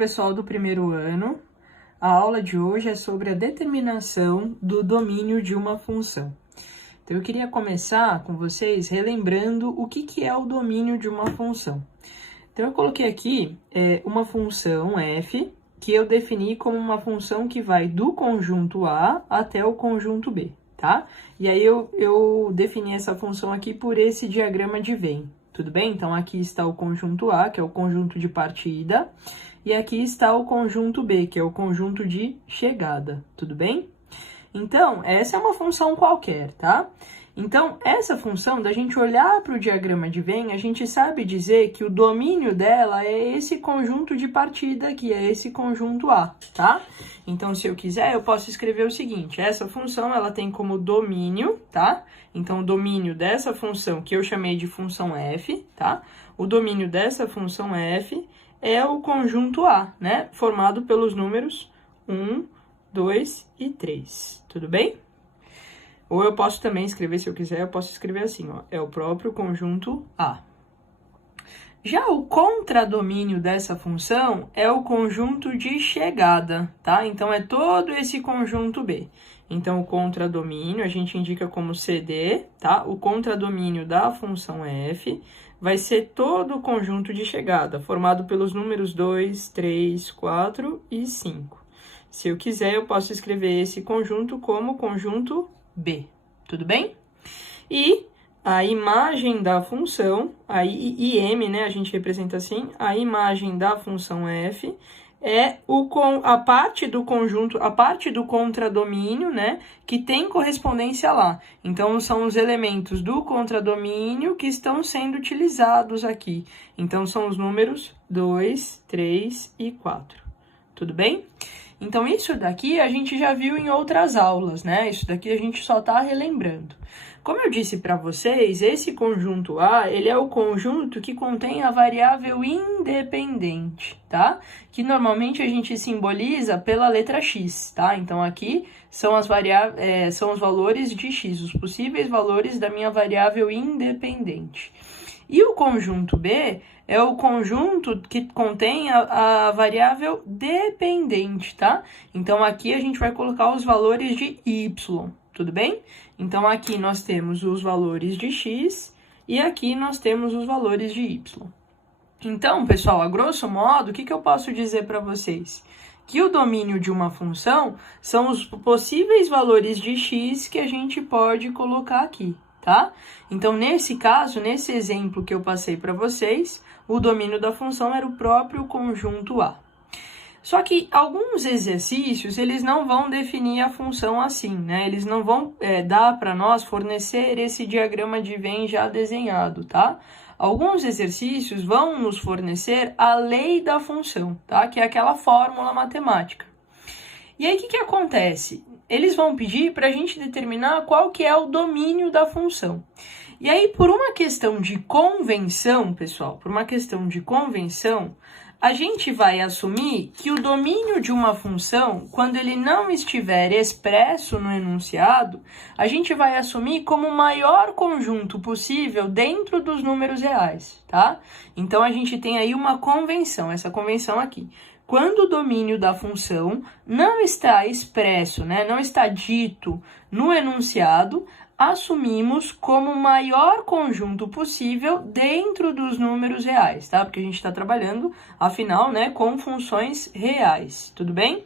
pessoal do primeiro ano. A aula de hoje é sobre a determinação do domínio de uma função. Então, eu queria começar com vocês relembrando o que é o domínio de uma função. Então, eu coloquei aqui uma função f, que eu defini como uma função que vai do conjunto A até o conjunto B, tá? E aí, eu defini essa função aqui por esse diagrama de Venn. Tudo bem? Então, aqui está o conjunto A, que é o conjunto de partida, e aqui está o conjunto B, que é o conjunto de chegada. Tudo bem? Então, essa é uma função qualquer, tá? Então, essa função, da gente olhar para o diagrama de Venn, a gente sabe dizer que o domínio dela é esse conjunto de partida, que é esse conjunto A, tá? Então, se eu quiser, eu posso escrever o seguinte, essa função, ela tem como domínio, tá? Então, o domínio dessa função, que eu chamei de função f, tá? O domínio dessa função f é o conjunto A, né? Formado pelos números 1, 2 e 3, tudo bem? Ou eu posso também escrever, se eu quiser, eu posso escrever assim, ó, é o próprio conjunto A. Já o contradomínio dessa função é o conjunto de chegada, tá? Então, é todo esse conjunto B. Então, o contradomínio a gente indica como CD, tá? O contradomínio da função f vai ser todo o conjunto de chegada, formado pelos números 2, 3, 4 e 5. Se eu quiser, eu posso escrever esse conjunto como conjunto B, tudo bem? E a imagem da função, a IM, né, a gente representa assim, a imagem da função f é a parte do conjunto, a parte do contradomínio, né, que tem correspondência lá. Então, são os elementos do contradomínio que estão sendo utilizados aqui. Então, são os números 2, 3 e 4. Tudo bem? Então, isso daqui a gente já viu em outras aulas, né? Isso daqui a gente só está relembrando. Como eu disse para vocês, esse conjunto A, ele é o conjunto que contém a variável independente, tá? Que normalmente a gente simboliza pela letra x, tá? Então, aqui são são os valores de x, os possíveis valores da minha variável independente. E o conjunto B é o conjunto que contém a variável dependente, tá? Então, aqui a gente vai colocar os valores de y, tudo bem? Então, aqui nós temos os valores de x e aqui nós temos os valores de y. Então, pessoal, a grosso modo, o que eu posso dizer para vocês? Que o domínio de uma função são os possíveis valores de x que a gente pode colocar aqui, tá? Então, nesse caso, nesse exemplo que eu passei para vocês, o domínio da função era o próprio conjunto A. Só que alguns exercícios, eles não vão definir a função assim, né? Eles não vão dar para nós fornecer esse diagrama de Venn já desenhado, tá? Alguns exercícios vão nos fornecer a lei da função, tá? Que é aquela fórmula matemática. E aí, o que acontece? Eles vão pedir para a gente determinar qual que é o domínio da função. E aí, por uma questão de convenção, pessoal, por uma questão de convenção, a gente vai assumir que o domínio de uma função, quando ele não estiver expresso no enunciado, a gente vai assumir como o maior conjunto possível dentro dos números reais, tá? Então, a gente tem aí uma convenção, essa convenção aqui. Quando o domínio da função não está expresso, né, não está dito no enunciado, assumimos como o maior conjunto possível dentro dos números reais, tá? Porque a gente está trabalhando, afinal, né, com funções reais, tudo bem?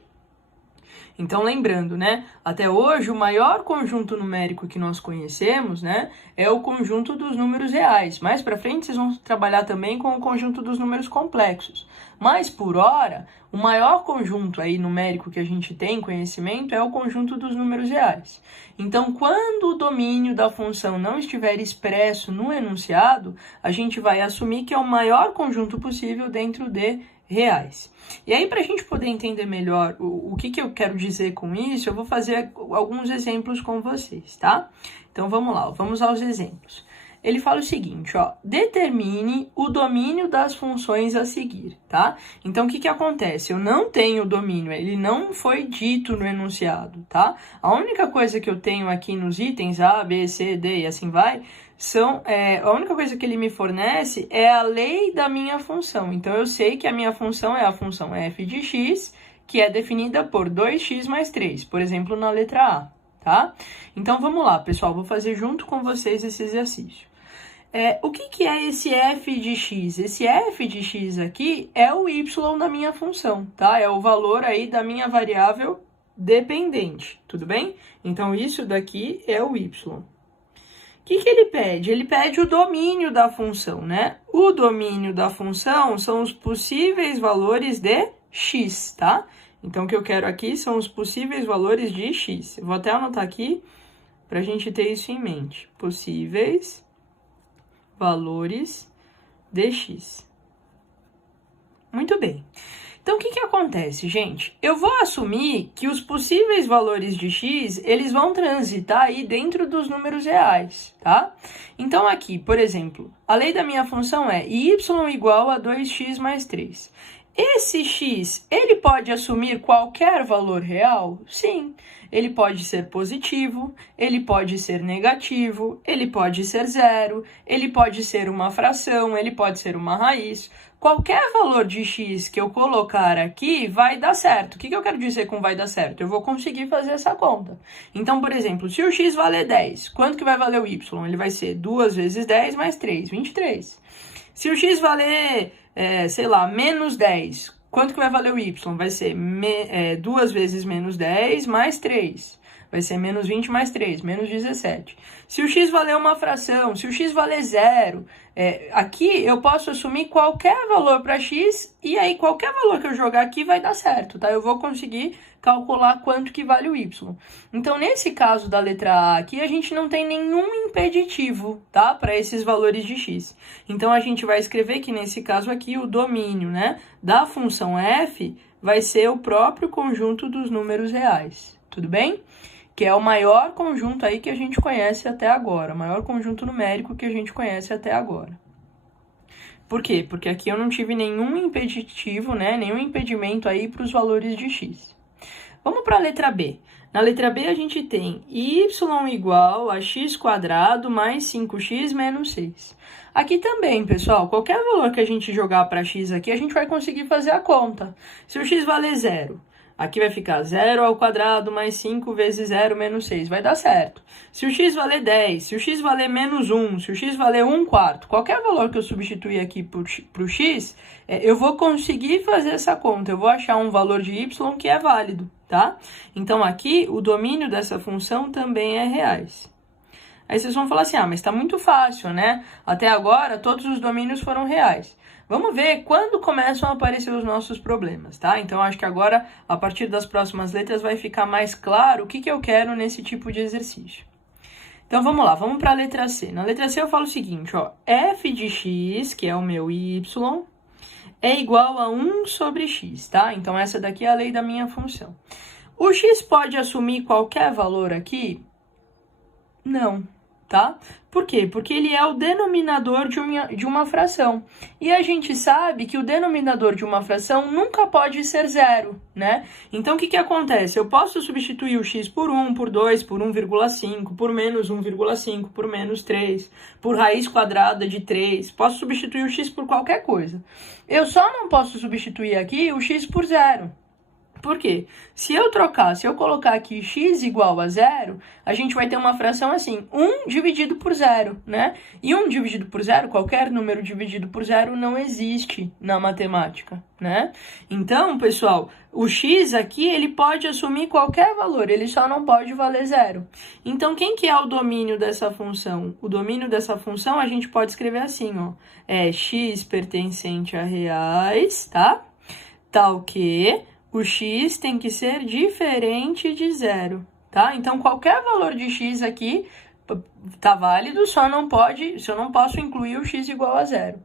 Então, lembrando, né, até hoje o maior conjunto numérico que nós conhecemos, né, é o conjunto dos números reais. Mais para frente vocês vão trabalhar também com o conjunto dos números complexos. Mas, por hora, o maior conjunto aí numérico que a gente tem conhecimento é o conjunto dos números reais. Então, quando o domínio da função não estiver expresso no enunciado, a gente vai assumir que é o maior conjunto possível dentro de reais. E aí, para a gente poder entender melhor o que eu quero dizer com isso, eu vou fazer alguns exemplos com vocês, tá? Então, vamos lá, vamos aos exemplos. Ele fala o seguinte, ó, determine o domínio das funções a seguir, tá? Então, o que acontece? Eu não tenho domínio, ele não foi dito no enunciado, tá? A única coisa que eu tenho aqui nos itens A, B, C, D e assim vai, a única coisa que ele me fornece é a lei da minha função. Então, eu sei que a minha função é a função f de x, que é definida por 2x mais 3, por exemplo, na letra A, tá? Então, vamos lá, pessoal, vou fazer junto com vocês esse exercício. O que é esse f de x? Esse f de x aqui é o y da minha função, tá? É o valor aí da minha variável dependente, tudo bem? Então, isso daqui é o y. O que ele pede? Ele pede o domínio da função, né? O domínio da função são os possíveis valores de x, tá? Então, o que eu quero aqui são os possíveis valores de x. Eu vou até anotar aqui para a gente ter isso em mente. Possíveis valores de x. Muito bem. Então, o que acontece, gente? Eu vou assumir que os possíveis valores de x, eles vão transitar aí dentro dos números reais, tá? Então, aqui, por exemplo, a lei da minha função é y igual a 2x mais 3. Esse x, ele pode assumir qualquer valor real? Sim. Ele pode ser positivo, ele pode ser negativo, ele pode ser zero, ele pode ser uma fração, ele pode ser uma raiz. Qualquer valor de x que eu colocar aqui vai dar certo. O que eu quero dizer com vai dar certo? Eu vou conseguir fazer essa conta. Então, por exemplo, se o x valer 10, quanto que vai valer o y? Ele vai ser 2 vezes 10 mais 3, 23. Se o x valer, sei lá, menos 10, quanto que vai valer o y? Vai ser 2 vezes menos 10 mais 3. Vai ser menos 20 mais 3, menos 17. Se o x valer uma fração, se o x valer zero, aqui eu posso assumir qualquer valor para x e aí qualquer valor que eu jogar aqui vai dar certo, tá? Eu vou conseguir calcular quanto que vale o y. Então, nesse caso da letra A aqui, a gente não tem nenhum impeditivo, tá? Para esses valores de x. Então, a gente vai escrever que nesse caso aqui, o domínio, né, da função f vai ser o próprio conjunto dos números reais, tudo bem? Que é o maior conjunto aí que a gente conhece até agora, o maior conjunto numérico que a gente conhece até agora. Por quê? Porque aqui eu não tive nenhum impeditivo, né, nenhum impedimento aí para os valores de x. Vamos para a letra B. Na letra B a gente tem y igual a x² mais 5x menos 6. Aqui também, pessoal, qualquer valor que a gente jogar para x aqui, a gente vai conseguir fazer a conta. Se o x valer 0, aqui vai ficar 0 ao quadrado mais 5 vezes 0 menos 6. Vai dar certo. Se o x valer 10, se o x valer menos 1, se o x valer 1/4, qualquer valor que eu substituir aqui para o x, eu vou conseguir fazer essa conta. Eu vou achar um valor de y que é válido, tá? Então, aqui, o domínio dessa função também é reais. Aí vocês vão falar assim, mas tá muito fácil, né? Até agora, todos os domínios foram reais. Vamos ver quando começam a aparecer os nossos problemas, tá? Então, acho que agora, a partir das próximas letras, vai ficar mais claro o que eu quero nesse tipo de exercício. Então, vamos lá, vamos para a letra C. Na letra C eu falo o seguinte, ó, f de x, que é o meu y, é igual a 1 sobre x, tá? Então, essa daqui é a lei da minha função. O x pode assumir qualquer valor aqui? Não, tá? Por quê? Porque ele é o denominador de uma fração. E a gente sabe que o denominador de uma fração nunca pode ser zero, né? Então, o que acontece? Eu posso substituir o x por 1, por 2, por 1,5, por menos 1,5, por menos 3, por raiz quadrada de 3. Posso substituir o x por qualquer coisa. Eu só não posso substituir aqui o x por zero. Por quê? Se eu colocar aqui x igual a 0, a gente vai ter uma fração assim, 1 dividido por 0, né? E 1 dividido por 0, qualquer número dividido por 0 não existe na matemática, né? Então, pessoal, o x aqui, ele pode assumir qualquer valor, ele só não pode valer 0. Então, quem que é o domínio dessa função? O domínio dessa função a gente pode escrever assim, ó, é x pertencente a reais, tá? Tal que o x tem que ser diferente de 0, tá? Então, qualquer valor de x aqui tá válido, só não posso incluir o x igual a 0.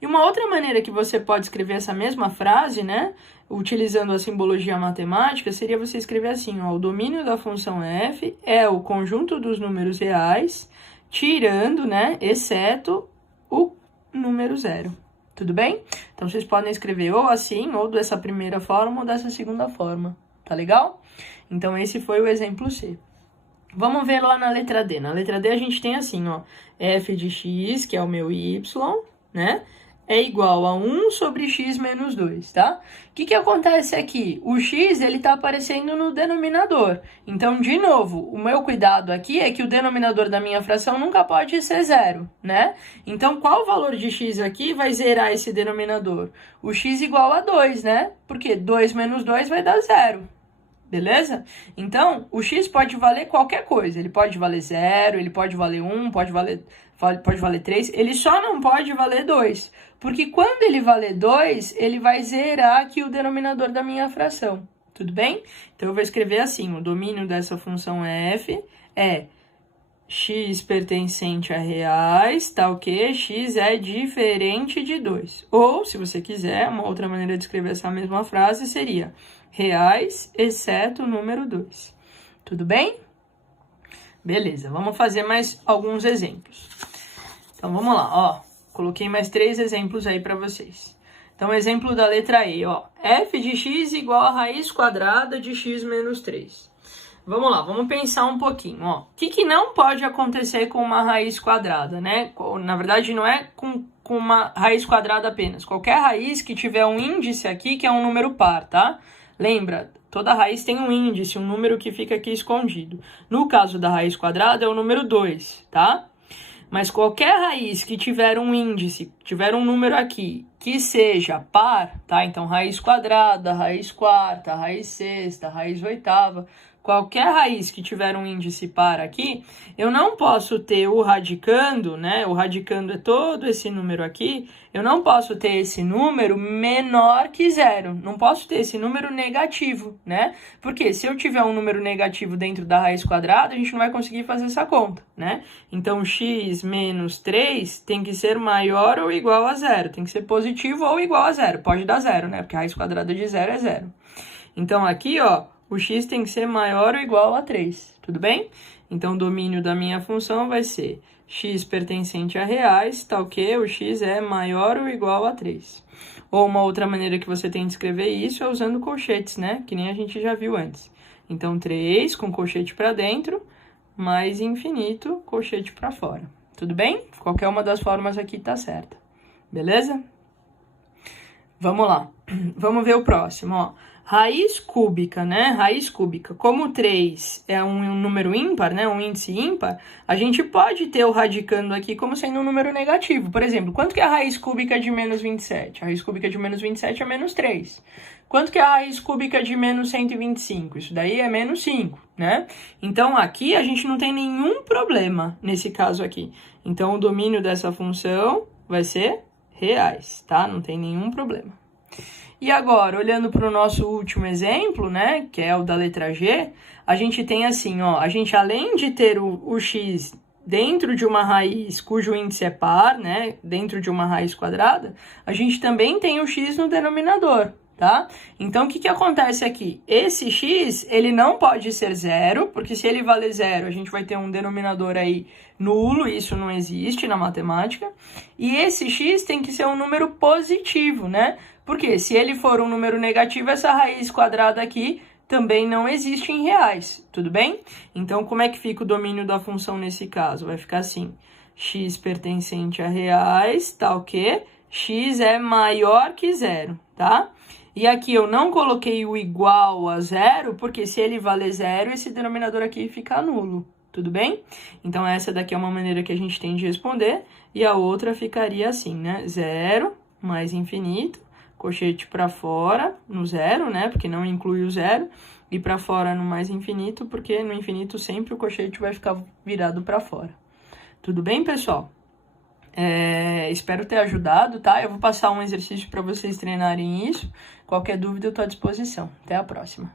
E uma outra maneira que você pode escrever essa mesma frase, né, utilizando a simbologia matemática, seria você escrever assim, ó, o domínio da função f é o conjunto dos números reais, tirando, né, exceto o número 0. Tudo bem? Então, vocês podem escrever ou assim, ou dessa primeira forma, ou dessa segunda forma. Tá legal? Então, esse foi o exemplo C. Vamos ver lá na letra D. Na letra D a gente tem assim, ó, f de x, que é o meu y, né? É igual a 1 sobre x menos 2, tá? O que acontece aqui? O x, ele tá aparecendo no denominador. Então, de novo, o meu cuidado aqui é que o denominador da minha fração nunca pode ser 0, né? Então, qual o valor de x aqui vai zerar esse denominador? O x igual a 2, né? Porque 2 menos 2 vai dar 0. Beleza? Então, o x pode valer qualquer coisa. Ele pode valer 0, ele pode valer 1, pode valer 3. Ele só não pode valer 2. Porque quando ele valer 2, ele vai zerar aqui o denominador da minha fração. Tudo bem? Então, eu vou escrever assim. O domínio dessa função f é x pertencente a reais, tá ok? X é diferente de 2. Ou, se você quiser, uma outra maneira de escrever essa mesma frase seria reais, exceto o número 2. Tudo bem? Beleza, vamos fazer mais alguns exemplos. Então, vamos lá, ó. Coloquei mais 3 exemplos aí para vocês. Então, exemplo da letra E, ó. f de x igual a raiz quadrada de x menos 3. Vamos lá, vamos pensar um pouquinho, ó. O que não pode acontecer com uma raiz quadrada, né? Na verdade, não é com uma raiz quadrada apenas. Qualquer raiz que tiver um índice aqui, que é um número par, tá? Lembra, toda raiz tem um índice, um número que fica aqui escondido. No caso da raiz quadrada, é o número 2, tá? Mas qualquer raiz que tiver um índice, tiver um número aqui, que seja par, tá? Então, raiz quadrada, raiz quarta, raiz sexta, raiz oitava, qualquer raiz que tiver um índice par aqui, eu não posso ter o radicando, né? O radicando é todo esse número aqui. Eu não posso ter esse número menor que 0. Não posso ter esse número negativo, né? Porque se eu tiver um número negativo dentro da raiz quadrada, a gente não vai conseguir fazer essa conta, né? Então, x menos 3 tem que ser maior ou igual a 0. Tem que ser positivo ou igual a 0. Pode dar 0, né? Porque a raiz quadrada de 0 é 0. Então, aqui, ó, o x tem que ser maior ou igual a 3, tudo bem? Então, o domínio da minha função vai ser x pertencente a reais, tal que o x é maior ou igual a 3. Ou uma outra maneira que você tem de escrever isso é usando colchetes, né? Que nem a gente já viu antes. Então, 3 com colchete para dentro, mais infinito, colchete para fora. Tudo bem? Qualquer uma das formas aqui tá certa. Beleza? Vamos lá. Vamos ver o próximo, ó. Raiz cúbica, né? Raiz cúbica. Como 3 é um número ímpar, né? Um índice ímpar, a gente pode ter o radicando aqui como sendo um número negativo. Por exemplo, quanto que é a raiz cúbica de menos 27? A raiz cúbica de menos 27 é menos 3. Quanto que é a raiz cúbica de menos 125? Isso daí é menos 5, né? Então, aqui a gente não tem nenhum problema nesse caso aqui. Então, o domínio dessa função vai ser reais, tá? Não tem nenhum problema. E agora, olhando para o nosso último exemplo, né, que é o da letra G, a gente tem assim, ó, a gente além de ter o x dentro de uma raiz cujo índice é par, né, dentro de uma raiz quadrada, a gente também tem o x no denominador, tá? Então, o que acontece aqui? Esse x, ele não pode ser 0, porque se ele valer 0, a gente vai ter um denominador aí nulo, isso não existe na matemática, e esse x tem que ser um número positivo, né? Porque se ele for um número negativo, essa raiz quadrada aqui também não existe em reais, tudo bem? Então, como é que fica o domínio da função nesse caso? Vai ficar assim, x pertencente a reais, tal que x é maior que 0, tá? E aqui eu não coloquei o igual a 0, porque se ele valer 0, esse denominador aqui fica nulo, tudo bem? Então, essa daqui é uma maneira que a gente tem de responder, e a outra ficaria assim, né? 0 mais infinito, colchete para fora, no 0, né? Porque não inclui o 0. E para fora no mais infinito, porque no infinito sempre o colchete vai ficar virado para fora. Tudo bem, pessoal? Espero ter ajudado, tá? Eu vou passar um exercício para vocês treinarem isso. Qualquer dúvida eu estou à disposição. Até a próxima.